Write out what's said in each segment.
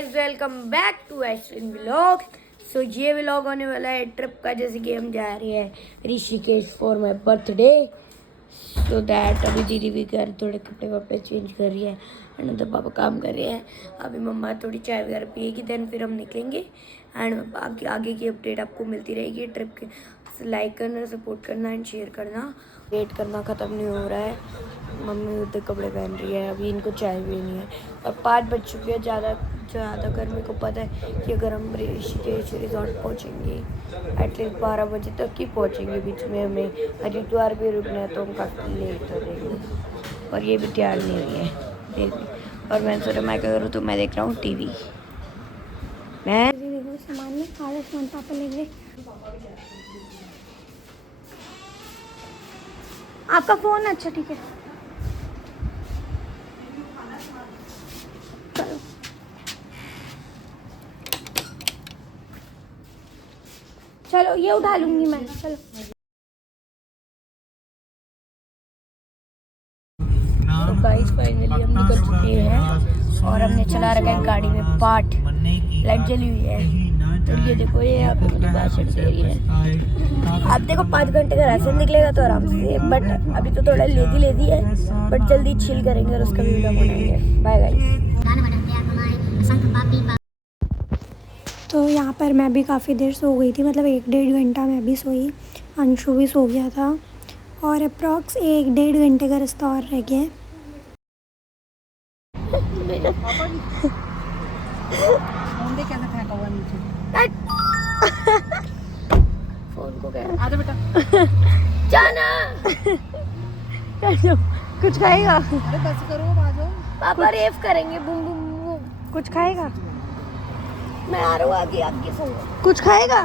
Guys, welcome back to Ashwin vlog. So ये vlog होने वाला है ट्रिप का, जैसे कि हम जा रहे हैं Rishikesh for my birthday. So that अभी दीदी भी घर थोड़े कपड़े वपड़े चेंज कर रही है एंड तो पापा काम कर रहे हैं। अभी मम्मा थोड़ी चाय वगैरह पिएगी, देन फिर हम निकलेंगे एंड आगे की अपडेट आपको मिलती रहेगी ट्रिप के। लाइक करना, सपोर्ट करना एंड शेयर करना। वेट करना ख़त्म नहीं हो रहा है। मम्मी उधर कपड़े पहन रही है, अभी इनको चाय पीनी है और 5 बज चुके हैं। ज़्यादा कर मेरे को पता है कि अगर हम ऋषिकेश रिजॉर्ट पहुँचेंगे एटलीस्ट 12 बजे तक ही पहुँचेंगे। बीच में हमें हरिद्वार भी रुकना है तो हम काफ़ी लेट हो जाएंगे और ये भी तैयार नहीं हुई है और मैं सोचा मैं क्या करूँ, तो मैं देख रहा हूँ टीवी। मैं सामान में आधा सामान पापा लेंगे। आपका फ़ोन, अच्छा ठीक है। चलो ये उठा लूंगी मैं। चलो तो गाइस फाइनली हम निकल चुके हैं और हमने चला रखा है गाड़ी में पार्ट। लाइट जली हुई है तो ये देखो, ये यहाँ पे मुझे भाषण दे रही है। आप देखो 5 घंटे का रास्ता निकलेगा तो आराम से, बट अभी तो थोड़ा लेजी है, बट जल्दी चिल करेंगे और उसका वीडियो बनाएंगे। Bye guys. तो यहाँ पर मैं भी काफ़ी देर सो गई थी, मतलब 1-1.5 घंटा मैं भी सोई, अंशु भी सो गया था और अप्रॉक्स 1-1.5 घंटे का रास्ता और रह गया है। फोन को गया आजा बेटा जाना। कुछ खाएगा? अरे बस करो, आ जाओ। पापा रेव करेंगे, बूम बूम बूम। कुछ खाएगा? मैं आ रहा हूँ आगे आगे सो। कुछ खाएगा?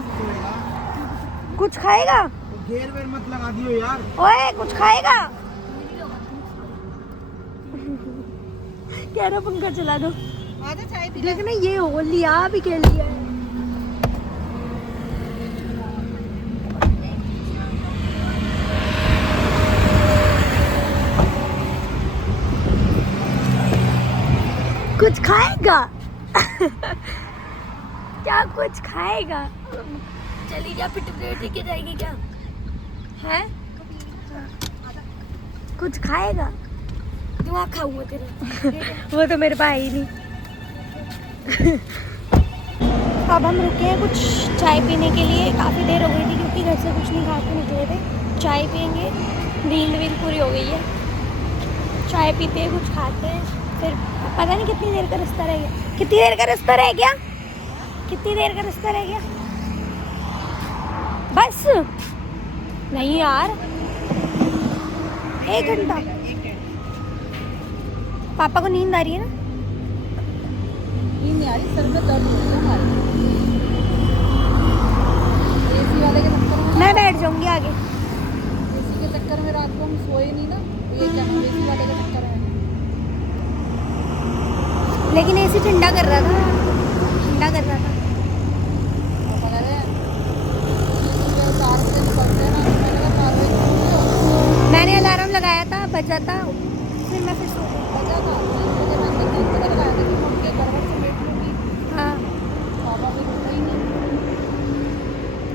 कुछ खाएगा? घेर वेर मत लगा दियो यार। ओए कुछ खाएगा? कह रहा पंखा चला दो। आजा चाय पी। देखना ये हो लिया भी खेल लिया है। कुछ खाएगा? क्या कुछ खाएगा? चली जा, पिट के जाएगी क्या है? कुछ खाएगा? दुआ खाऊंगा तेरे। वो तो मेरे पास ही नहीं। अब हम रुके हैं कुछ चाय पीने के लिए। काफ़ी देर हो गई थी क्योंकि घर से कुछ नहीं खा के निकले थे। चाय पियेंगे, नींद पूरी हो गई है। चाय पीते हैं, कुछ खाते हैं, फिर पता नहीं कितनी देर का रास्ता रह गया। कितनी देर का रास्ता रह गया? कितनी देर का रास्ता रह गया? बस नहीं यार, 1 घंटा। पापा को नींद आ रही है ना? नींद नहीं आ रही, सर में दर्द हो रही है। एसी वाले के चक्कर में मैं बैठ जाऊंगी आगे। एसी के चक्कर में रात को हम सोए नहीं ना, ये क्या नाम, एसी वाले के चक्कर में। लेकिन एसी ठंडा कर रहा था, ठंडा कर रहा था। मैंने अलार्म लगाया था, बजा था, फिर मैं फिर सो गई। बजा था हाँ।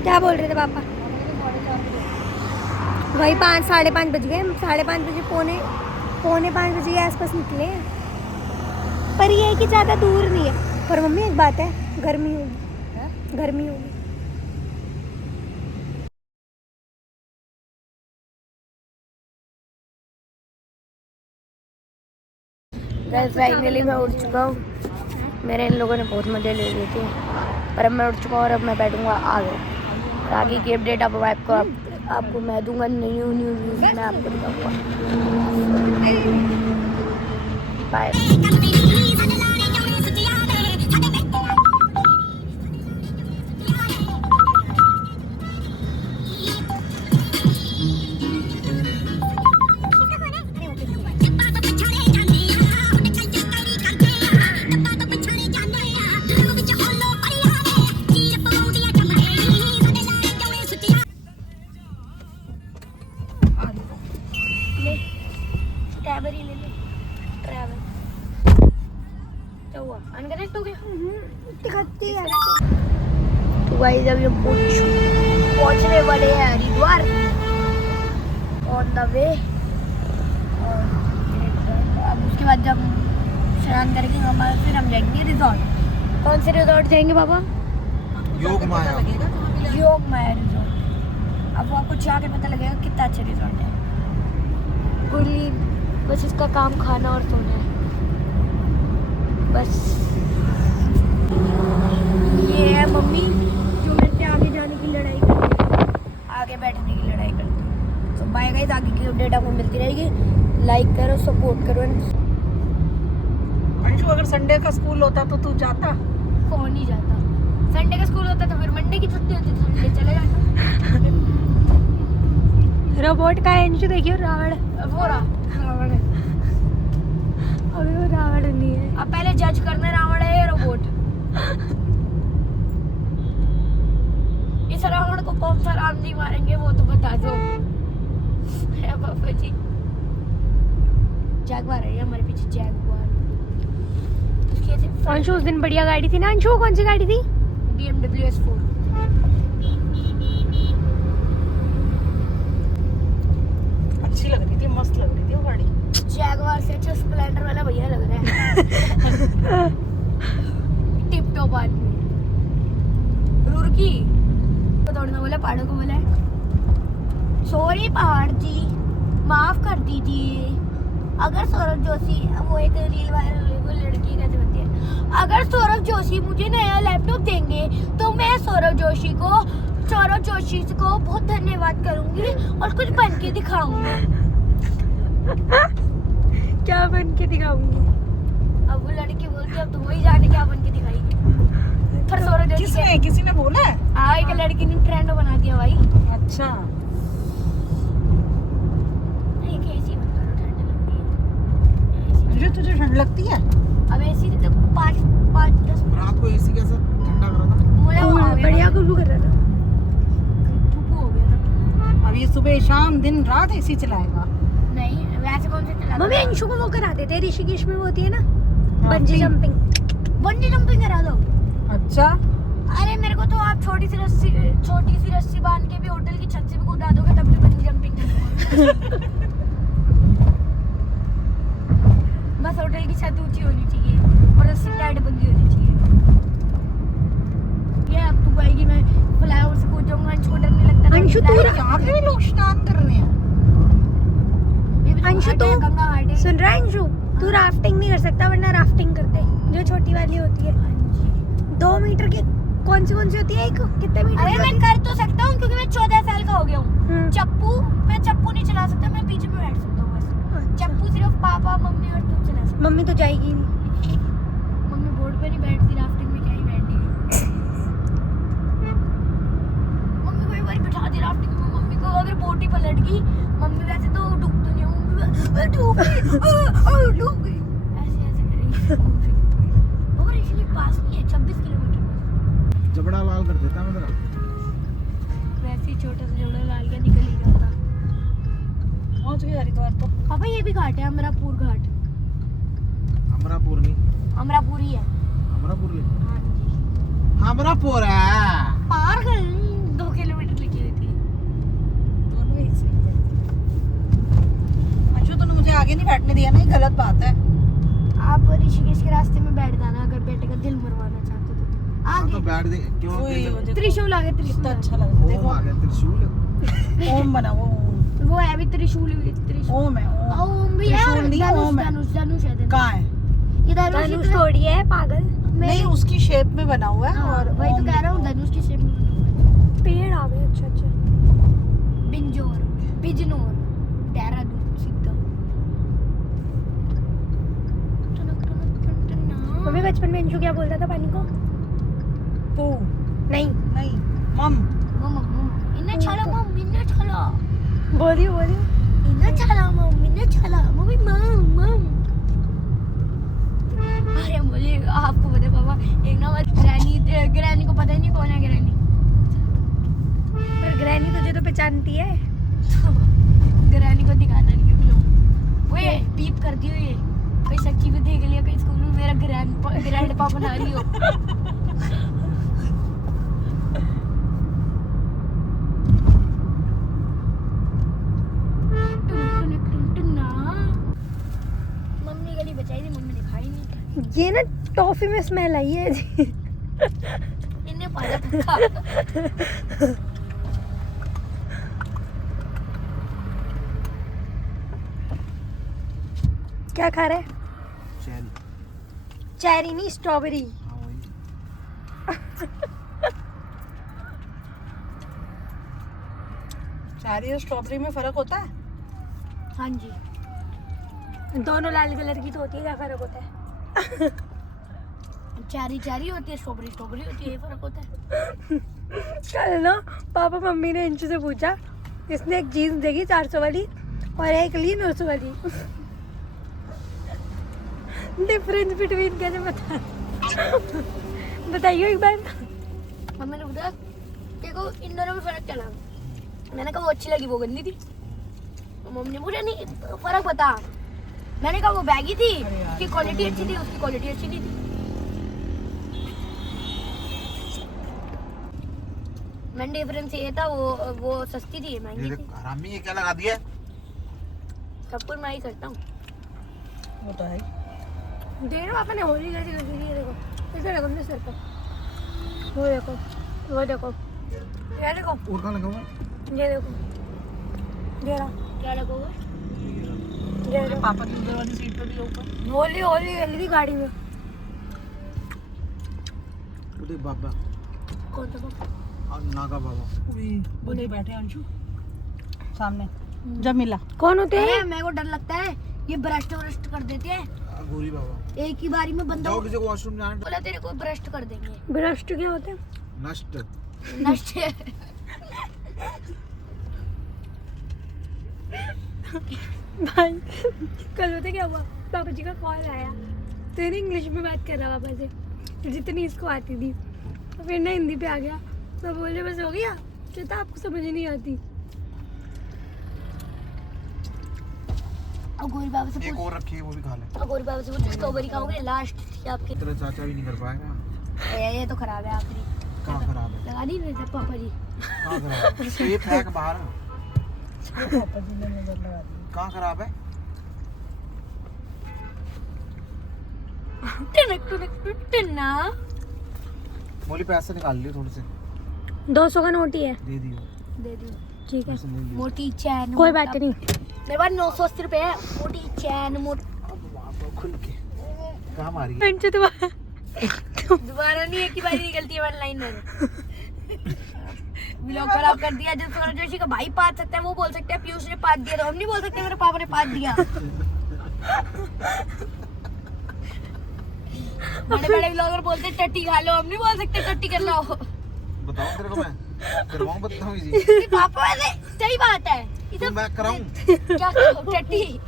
क्या बोल रहे थे पापा? वही 5-5:30 बज गए। 5:30 बजे, पौने 5 बजे के आसपास निकले हैं। पर ये है कि ज़्यादा दूर नहीं है। पर मम्मी एक बात है, गर्मी होगी, गर्मी होगी। फाइनली मैं उठ चुका हूँ। मेरे इन लोगों ने बहुत मज़े ले लिए थे, पर अब मैं उठ चुका हूँ और अब मैं बैठूँगा आगे की अपडेट आपको मैं दूंगा। न्यू न्यूज़ मैं आपको दिखाऊँगा। बाय। ट्रैवल ही ले लो, ट्रैवल। दिखाती है। तो गाइस अभी हम पहुंचने वाले हैं हरिद्वार ऑन द वे। और अब उसके बाद जब स्नान करेंगे हमारे फिर हम जाएंगे रिजॉर्ट। कौन से रिजॉर्ट जाएंगे पापा? योग माया। योग माया रिजॉर्ट। अब वो आपको जाके पता लगेगा कितना अच्छा रिजॉर्ट है। गुरली बस इसका काम खाना और सोना है बस। ये है मम्मी जो मेरे से आगे जाने की लड़ाई करती है, आगे बैठने की लड़ाई करती है। तो बाय गाइस, आगे की अपडेट आपको मिलती रहेगी। लाइक करो, सपोर्ट करो। अंशु अगर संडे का स्कूल होता तो तू जाता? कौन ही जाता? संडे का स्कूल होता तो फिर मंडे की छुट्टी होती तो संडे चले जाता। रोबोट का है अंशु, देखियो रावण। वो रावण है। अभी वो रावण नहीं है। अब पहले जज करना रावण है या रोबोट। इस रावण को कौन सा राम जी मारेंगे वो तो बता दो। पापा जी जैगवार है हमारे पीछे, जैगवार। अंशु उस दिन बढ़िया गाड़ी थी ना अंशु? कौन सी गाड़ी थी? BMW S4। अच्छी लग रही थी, मस्त लग रही थी वो गाड़ी। जैगवार से अच्छा स्प्लेंडर वाला भैया लग रहा है। टिप टॉप आदमी। रुड़की तो दौड़ना बोला, पहाड़ों को बोला सॉरी पहाड़ जी, माफ कर दीजिए। अगर सौरभ जोशी, वो एक रील वायरल हुई, वो लड़की कैसे बनती है, अगर सौरभ जोशी मुझे नया लैपटॉप देंगे तो मैं सौरभ जोशी को बहुत धन्यवाद करूंगी और कुछ बन के दिखाऊंगी। क्या बन के दिखाऊंगी? अब वो लड़की बोलती है अब तो वही जाने क्या बन के दिखाएगी। पर सौरभ जोशी किसी ने बोला है? हाँ, एक लड़की ने ट्रेंड बना दिया भाई। अच्छा तुझे ठंड लगती है? अब ऐसी तो 5-10 रात को एसी कैसे ठंडा कर रहा था? मुझे बढ़िया गुल्लू कर रहा था। फूफू हो गया था। अब ये सुबह शाम दिन रात एसी चलाएगा? नहीं वैसे कौन से चलाता? मम्मी अंशु को वो करा देते हैं, ऋषिकेश में वो होती है ना बंजी जंपिंग। जंपिंग करा दो। अच्छा अरे मेरे को तो आप छोटी सी रस्सी बांध के भी होटल की छत से भी कूदा दोगे तब भी बंजी जंपिंग करूंगा। बस होटल की छत ऊंची होनी चाहिए और रस्सी टाइट बंदी होनी चाहिए। ये अब तू कहेगी मैं फ्लाईओवर से कूद जाऊंगा, अंशु को डर नहीं लगता? अंशु तू यहाँ पे भी लोग स्नान कर रहे हैं। अंशु तो गंगा घाट है। सुन रहा है अंशु, तू राफ्टिंग नहीं कर सकता वरना राफ्टिंग करते जो छोटी वाली होती है 2 मीटर की। कौन सी होती है? एक कितने मीटर? अरे मैं कर तो सकता हूँ क्योंकि मैं 14 साल का हो गया हूँ। मैं चप्पू नहीं चला सकता, मैं पीछे में बैठ सकता हूँ बस। चप्पू सिर्फ पापा मम्मी और तू चला सकता। मम्मी तो जाएगी नहीं। मम्मी बोर्ड पे नहीं बैठती, राफ्टिंग में क्या ही बैठेगी। मम्मी को एक बार बिठा दी राफ्टिंग में, मम्मी को अगर बोट ही पलट गई, मम्मी वैसे तो डूब तो नहीं, मम्मी डूब गई ऐसे करेगी। और इसलिए पास नहीं है, 26 किलोमीटर। जबड़ा लाल कर देता मैं तेरा। वैसे ही छोटा सा जबड़ा लाल का निकल ही जाता। पहुंच गए हरिद्वार तो। पापा ये भी घाट है, अमरापुर घाट। अमरापुर नहीं, अमरापुर ही है। अमरापुर ले। हाँ जी। अमरापुर है। पार कर 2 किलोमीटर लिखी हुई थी। दोनों एक से अंशु तूने मुझे आगे नहीं बैठने दिया ना, ये गलत बात है। आप ऋषिकेश के रास्ते में बैठ जाना अगर बेटे का दिल मरवाना चाहते हो तो। हाँ तो आगे बैठ दे क्यों? देखो, त्रिशूल आगे, त्रिशूल कितना अच्छा आगे। लग रहा ओम आ है। गया त्रिशूल। देखो ओम बना वो वो है भी त्रिशूल भी, त्रिशूल। ओम है ओम। ओम भी है, त्रिशूल नहीं, ओम है। धनुष है। कहाँ है? ये धनुष थोड़ी है पागल। नहीं उसकी शेप में बना हुआ है। हाँ, और वही तो ओम कह रहा हूँ, लिखा धनुष की शेप में बना हुआ है। पेड़ आ गए। अच्छा बिजनौर देहरादून सीधा। मम्मी बचपन में अंशु क्या बोलता था पानी को? पू नहीं नहीं मम। इन्हें चला बोलियो मम्मी मम। अरे मुझे आपको पता है पापा, एक ना ग्रैनी को पता ही नहीं कौन है ग्रैनी। पर ग्रैनी तुझे तो पहचानती है। ग्रैनी को दिखाना नहीं है लोग। वो ये बीप कर दी हुई है, कहीं सच्ची भी देख लिया, कहीं स्कूल में मेरा ग्रैंडपा बना रही हो। मम्मी गली बचाई थी, मम्मी ने खाई नहीं। ये ना टॉफी में स्मेल आई है जी। इन्हें पाया पक्का। क्या खा रहे? चैन। चेरी नहीं, स्ट्रॉबेरी। हाँ वही। चेरी और स्ट्रॉबेरी में फर्क होता है? हाँ जी, दोनों लाल कलर की तो होती है, क्या फर्क होता है? चेरी चेरी होती है, स्ट्रॉबेरी स्ट्रॉबेरी होती है, ये फर्क होता है। कल ना पापा मम्मी ने इंचू से पूछा, इसने एक जीन्स देखी 400 वाली और एक ली 900 वाली। डिफरेंस बिटवीन कैसे बता बताइए एक बार। मम्मी ने बोला देखो इन दोनों में फर्क चला। मैंने कहा वो अच्छी लगी, वो गंदी थी। तो मम्मी ने बोला नहीं फर्क बता। मैंने कहा वो बैगी थी, उसकी क्वालिटी अच्छी थी, उसकी क्वालिटी अच्छी नहीं थी। मैंने डिफरेंस ये था, वो सस्ती थी, ये महंगी देख थी। हरामी, ये क्या लगा दिया? सब कुछ मैं ही करता हूँ। वो तो है। देख रहे पापा ने होली कैसी कर दी है, देखो इधर देखो मेरे सर पर, वो देखो, वो देखो, ये देखो, और कहाँ लगा हुआ? ये देखो, ये रहा, क्या लगा हुआ? ये देखो। पापा की उधर वाली सीट पे भी ऊपर। होली होली खेली थी गाड़ी में। वो देख बाबा, कौन सा बाबा? नागा बाबा। वो नहीं बैठे अंशु सामने। जब मिला कौन होते हैं? मेरे को डर लगता है ये भ्रष्ट भ्रष्ट कर देते हैं, गोरी बाबा। एक ही बारी में बंदा जाओ किसी को वॉशरूम जाना है। बोला तेरे को भ्रष्ट कर देंगे। भ्रष्ट क्या होते हैं? नष्ट। नष्ट है। भाई कल पता क्या हुआ, पापा जी का कॉल आया तो ये इंग्लिश में बात कर रहा पापा से, जितनी इसको आती थी, तो फिर ना हिंदी पे आ गया, तो बोले बस हो गया, कहता आपको समझ नहीं आती। और गोरी बाबा से एक पूछ, और रखी है, वो भी खा ले। और गोरी बाबा से पूछ स्ट्रॉबेरी खाओगे? लास्ट थी आपके। तेरा चाचा भी नहीं कर पाएगा। ये तो खराब है आखिरी। कहाँ खराब है? लगा नहीं रहे थे पापा जी। कहाँ खराब है? तो ये फेंक बाहर। पापा जी ने नजर लगा दी। कहाँ खराब है? टनक टनक टन्ना। मोली पैसे निकाल लियो थोड़े से। 200 का नोट ही है, दे दियो। दे दियो। ठीक है, पैसे ले लियो। मोटी चैन। कोई बात नहीं। मेरे पास 980 रुपए है। मोटी चैन मोटी। खुल के कहाँ मारी है? पंच दोबारा दोबारा नहीं, एक ही बारी निकलती है वन लाइन में। व्लॉग खराब कर दिया। जो सौरभ जोशी का भाई पाद सकता है वो बोल सकता है पीयूष ने पाद दिया, तो हम नहीं बोल सकते मेरे पापा ने पाद दिया। बड़े बड़े व्लॉगर बोलते हैं टट्टी खा लो, हम नहीं बोल सकते टट्टी कर लो। बताओ तेरे को मैं करवाऊँ बदतमीजी? मेरे पापा वैसे सही बात है। ये तो सब मैं कराऊँ? क्या करो, टट्टी।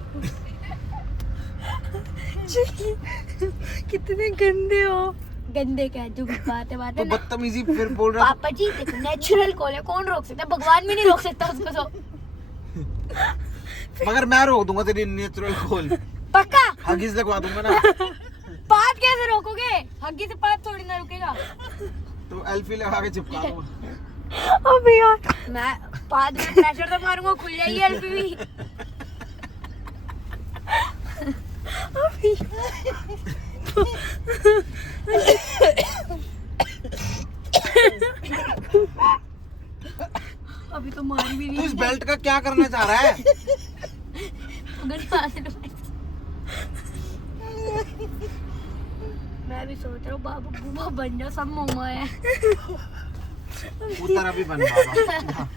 कितने गंदे हो। गंदे क्या जो बात है तो बदतमीजी फिर बोल रहा पापा जी देखो नेचुरल कॉल है, कौन रोक सकता है? भगवान भी नहीं रोक सकता उसको। तो मगर मैं रोक दूंगा तेरी नेचुरल खोल। पक्का हगीज लगवा दूंगा ना। पाद कैसे रोकोगे? हग्गी से पाद थोड़ी ना रुकेगा। तो एल्फी लगा के चिपका दूंगा। अबे यार, मैं पाद में प्रेशर तो मारूंगा, खुल जाएगी एलपीवी। अभी तो मारी भी तू नहीं। इस बेल्ट का क्या करना चाह रहा है? मैं भी सोच रहा हूँ बाबू बूबा बन जाओ, सब मोमा है। उतर अभी बन बाबा।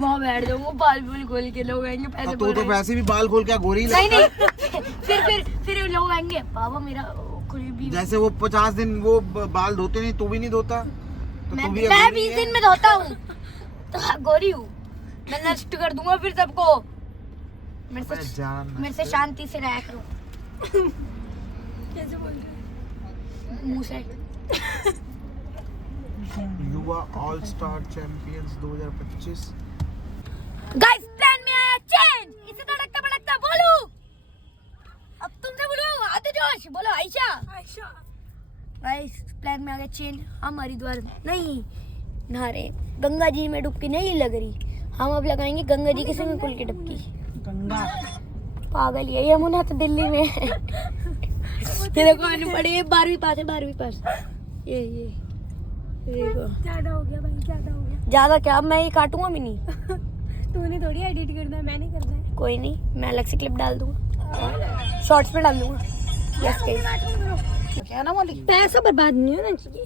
वहाँ बैठ जाऊंगा, बाल बुल खोल के लोग आएंगे पैसे तो बोल वैसे भी बाल खोल के गोरी नहीं लगता है। नहीं, फिर लोग आएंगे बाबा मेरा खुली भी। जैसे वो 50 दिन वो बाल धोते नहीं, तू भी नहीं धोता, तो तू भी मैं गोरी 20 है। दिन में धोता हूँ, तो हाँ, गोरी हूँ मैं। नष्ट कर दूंगा फिर सबको। अबे जान मेरे से शांति से रहा करो। कैसे बोल रहे हो? मुंह से। युवा all star champions 2025। Guys plan में आया चेंज। इसे धड़कता भड़कता बोलू। अब तुमसे बोलो आते जोश बोलो आयशा। गाइस प्लान में आ गया चेंज। हम हरिद्वार नहीं नहा रहे, गंगा जी में डुबकी नहीं लग रही, हम अब लगाएंगे गंगा जी के स्विमिंग पूल की डुबकी। गंगा पागल ये यमुना तो दिल्ली में है। ये देखो आने पड़े 12वीं पास है, 12वीं पास। ये देखो ज्यादा हो गया भाई, ज्यादा हो गया। ज्यादा क्या, अब मैं ये काटूंगा भी नहीं। तूने थोड़ी एडिट करना है, मैंने करना है। कोई नहीं, मैं अलग से क्लिप डाल दूंगा, शॉर्ट्स में डाल दूंगा। यस गाइस, क्या ना बोली। पैसा बर्बाद नहीं होना चाहिए,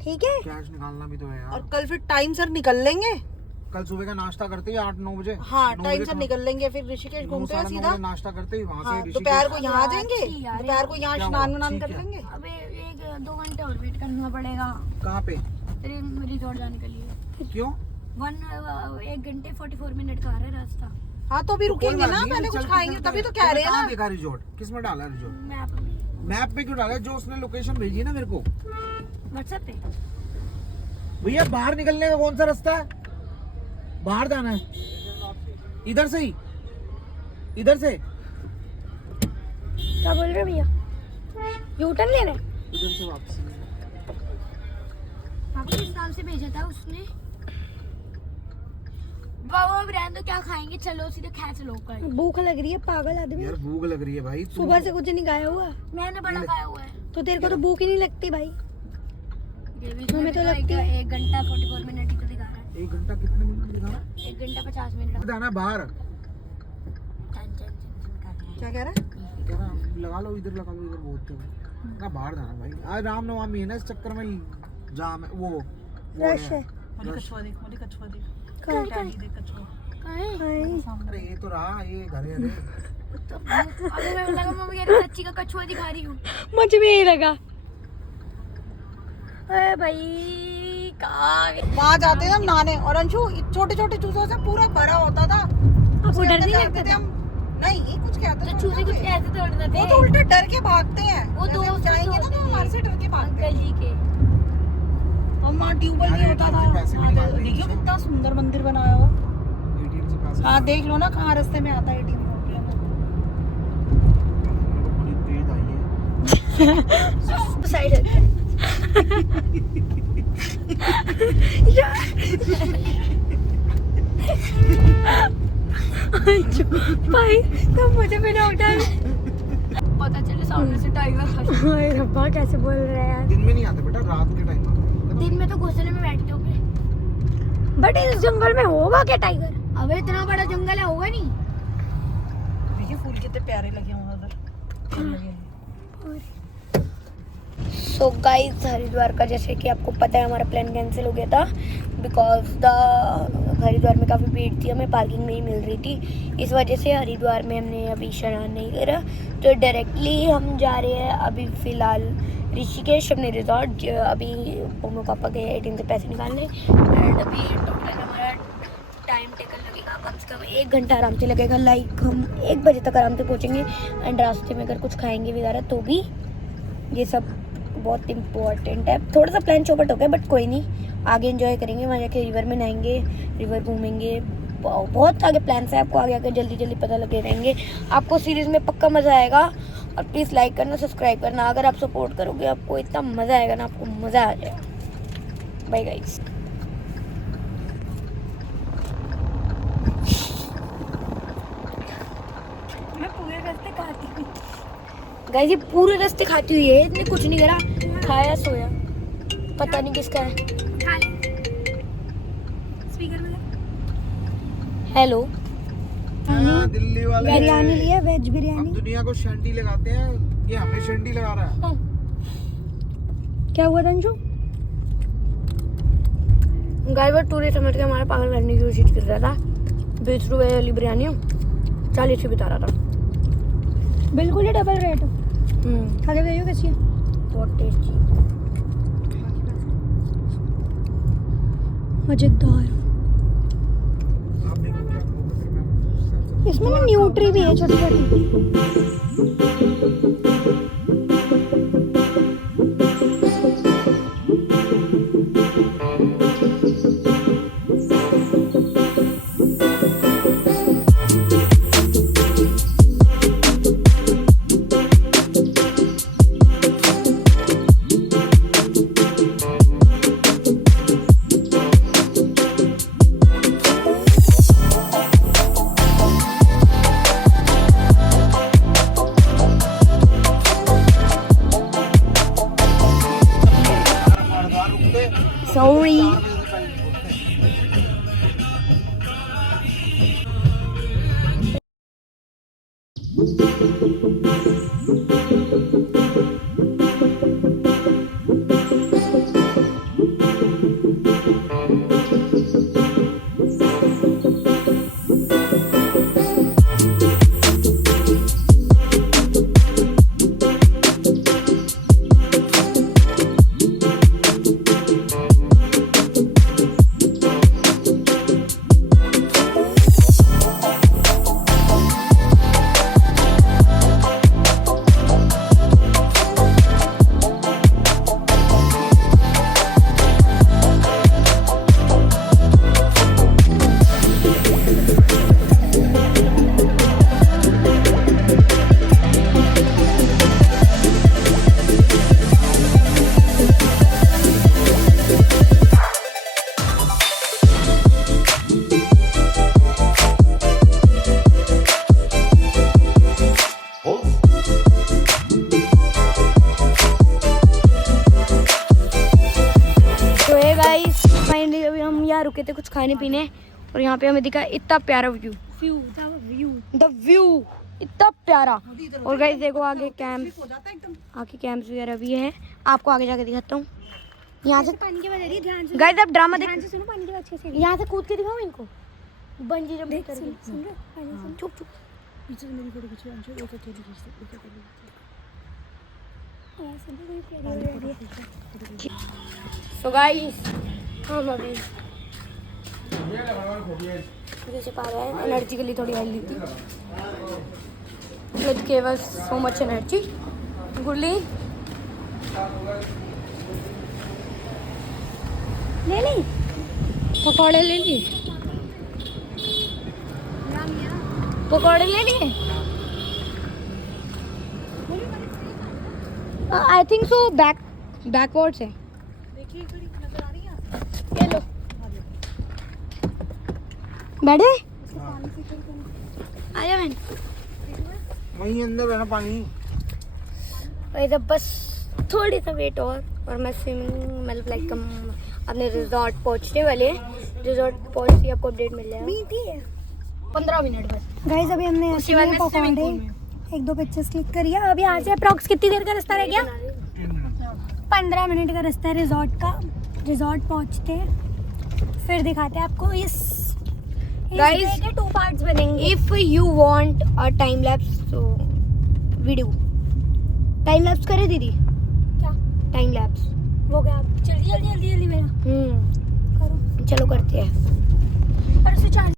ठीक है। कैश निकालना भी तो है यार। और कल फिर टाइम सर निकल लेंगे। कल सुबह का नाश्ता करते ही 8-9 बजे। हाँ 9 टाइम बजे सर कहाँ? निकल लेंगे, फिर ऋषिकेश 9, घूमते हैं साढ़े 9 सीधा। बजे नाश्ता करते ही वहाँ हाँ से दोपहर को ऋषिकेश। यहाँ जाएंगे, अच्छी यार, दोपहर को यहाँ क्या स्नान हुआ? वान ठीक कर है। लेंगे। अबे 1-2 घंटे और वेट करना पड़ेगा कहाँ पे? रिजॉर्ट जाने के लिए। क्यों? 1 घंटे 44 मिनट का आ रहा है रास्ता। हाँ तो अभी तो कोई रुकेंगे बात ना, नहीं, पहले चल कुछ के खाएंगे चलते तभी तो हैं। कह रहे हैं कहाँ ना। देखा रिजॉर्ट? किसमें डाला रिजॉर्ट? मैप में, मैप पे क्यों डाला है? जो उसने लोकेशन भेजी है ना मेरे को। व्हाट्सएप पे। भैया बाहर निकलने का कौन सा रास्ता है? बाहर जाना है, इधर से ही, इधर से, क्या बोल रहे हो भैया? यू टर्न ले रहे हैं? इधर से वापस। पापा किस नाम से भेजा था उसने? बाबा ब्रांड तो क्या खाएंगे, चलो सीधे खैच लो कर। भूख लग रही है पागल आदमी, यार भूख लग रही है भाई। सुबह से कुछ नहीं खाया हुआ, मैंने बड़ा खाया हुआ है। तो तेरे को तो भूख ही नहीं लगती भाई। हमें तो लगती है 1 घंटा 44 मिनट ही तो दिखा रहा है। 1 घंटा कितने मिनट दिखा रहा है? 1 घंटा 50 मिनट। जाना है बाहर। क्या कह रहा है? कह रहा है, लगा लो इधर, लगा लो इधर, बहुत है ना। बाहर जाना है भाई, आज रामनवमी है ना, इस चक्कर में जाम है। वो रश है। मोदी कछुआ देख, मोदी कछुआ देख, कहाँ डैडी देख कछुआ। कहाँ? अरे ये तो रहा, ये घर है। अरे अबे मैं लगा मम्मी कह रही सच्ची का कछुआ दिखा रही हूँ। मुझे भी यही लगा। अरे भाई कहाँ गए? वहाँ जाते थे हम नहाने, और अंशु छोटे छोटे चूजों से पूरा भरा होता था। आपको उसके डर अंदर नहीं जाते लगता थे था? हम। नहीं कुछ कहते तो थोड़ी चूजे ना कुछ थे। ऐसे तोड़ना वो थे। तो उल्टे डर के भागते हैं। वो जैसे हम दोस्त जाएंगे ना तो होते हमारे से डर के भागते अंकल हैं। जी के। हम वहाँ ट्यूबवेल यार, नहीं होता ATM से पैसे भी था। निकाल रहे हैं। देखियो कितना सुंदर मंदिर बनाया हुआ। ATM से पैसे हाँ देख लो ना कहाँ रास्ते में आता है ATM। मेरे को बड़ी तेज आई है। साइड है। भाई तुम मुझे बिना उठा पता चले सामने से टाइगर। हाय रब्बा कैसे बोल रहे हैं यार। दिन में नहीं आते बेटा, रात के टाइम आते हैं। दिन में तो घोंसले में बैठते होंगे। बट इस जंगल में होगा क्या टाइगर? अबे इतना बड़ा जंगल है, होगा नहीं। देखिए फूल कितने प्यारे लगे हुए उधर। सो गाइस हरिद्वार का जैसे कि आपको पता है हमारा प्लान कैंसिल हो गया था बिकॉज द हरिद्वार में काफ़ी भीड़ थी, हमें पार्किंग नहीं मिल रही थी। इस वजह से हरिद्वार में हमने अभी स्नान नहीं करा, तो डायरेक्टली हम जा रहे हैं अभी फ़िलहाल ऋषिकेश अपने रिजॉर्ट। अभी मम्मी पापा गए ATM से पैसे निकालने एंड अभी टोटल हमारा टाइम टेकन लगेगा कम से कम 1 घंटा आराम से लगेगा। लाइक हम 1 बजे तक आराम से पहुँचेंगे एंड रास्ते में अगर कुछ खाएंगे वगैरह तो भी ये सब बहुत इम्पोर्टेंट है। थोड़ा सा प्लान चौपट हो गया बट कोई नहीं, आगे एंजॉय करेंगे, वहाँ जाके रिवर में नहाएंगे, रिवर घूमेंगे, बहुत आगे प्लान्स है। आपको आगे आगे जल्दी जल्दी पता लगे रहेंगे। आपको सीरीज़ में पक्का मज़ा आएगा और प्लीज़ लाइक करना, सब्सक्राइब करना। अगर आप सपोर्ट करोगे आपको इतना मज़ा आएगा ना, आपको मज़ा आ जाएगा। Bye guys. मैं पूरे रास्ते खाती हूँ। गाइस ये पूरे रास्ते खाती हुई है, इसने कुछ नहीं करा, खाया सोया, पता नहीं किसका है। खा ले। स्पीकर में हेलो हाँ, दिल्ली वाले बिरयानी लिया, वेज हम बिरयानी। दुनिया को शंटी लगाते हैं, ये हमें शंटी लगा रहा है। क्या हुआ रंजू? गाइस वो टूरिस्ट समझ के हमारा पागल करने की कोशिश कर रहा था। 20 रुपये वाली बिरयानी 40 बता रहा था। बिल्कुल ही डबल रेट। खा के बताइए कैसी है। बहुत टेस्टी। मजेदार। आप देखो क्या खाओगे, फिर मैं इसमें ना न्यूट्री भी है छोटी छोटी। सॉरी। फाइनली अभी हम यहाँ रुके थे कुछ खाने पीने और यहाँ पे हमें दिखा इतना प्यारा व्यू। द व्यू इतना प्यारा। और गाइस देखो आगे कैंप, आगे कैंप्स वगैरह भी है, आपको आगे जाके दिखाता हूँ। यहाँ से पानी की वजह ध्यान से गाइस आप ड्रामा देख, सुनो पानी की आवाज कैसे यहाँ से कूद के दिखाऊँ इनको, बंजी जंपिंग करके। सुन रहे हो? पानी सुन। चुप चुप। मेरी फोटो खींचो अंशु, एक अकेली खींच दे, एक अकेली यार सुन रहे हो? कोई प्यारी लग रही है। सो गाइस हम अभी जैसे पा रहे हैं, एनर्जी के लिए थोड़ी ऑयल ली थी। It gave us so much energy. गुरली ले ली पकौड़े, ले लिए पकौड़े, ले लिए। आई थिंक सो बैकवर्ड्स है। देखिए खड़ी नजर आ रही है। ये लो बैठे आया मैंने वहीं अंदर है ना पानी। तो बस थोड़ी सा वेट और मैं स्विमिंग मतलब लाइक हम अपने रिजॉर्ट पहुंचने वाले हैं। रिजॉर्ट पहुंचते आपको अपडेट मिल जाएगा। मीठी है 15 मिनट बस। गाइस अभी हमने उसके बाद में स्विमिंग पूल में एक दो पिक्चर्स क्लिक करी है। अभी यहाँ से अप्रॉक्स कितनी देर का रास्ता रह गया? 15 मिनट का रास्ता है रिजॉर्ट का। रिजॉर्ट पहुँचते हैं फिर दिखाते हैं आपको। इस Guys, के 2 पार्ट्स बनेंगे। If you want a time lapse तो वीडियो टाइम लैप्स करे दीदी, क्या टाइम लैप्स। वो क्या? जल्दी जल्दी जल्दी जल्दी मेरा करो। चलो करते हैं। पर उसे चाल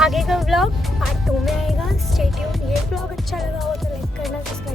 आगे का व्लॉग पार्ट 2 में आएगा। Stay tuned. ये व्लॉग अच्छा लगा हो तो लाइक करना, सब्सक्राइब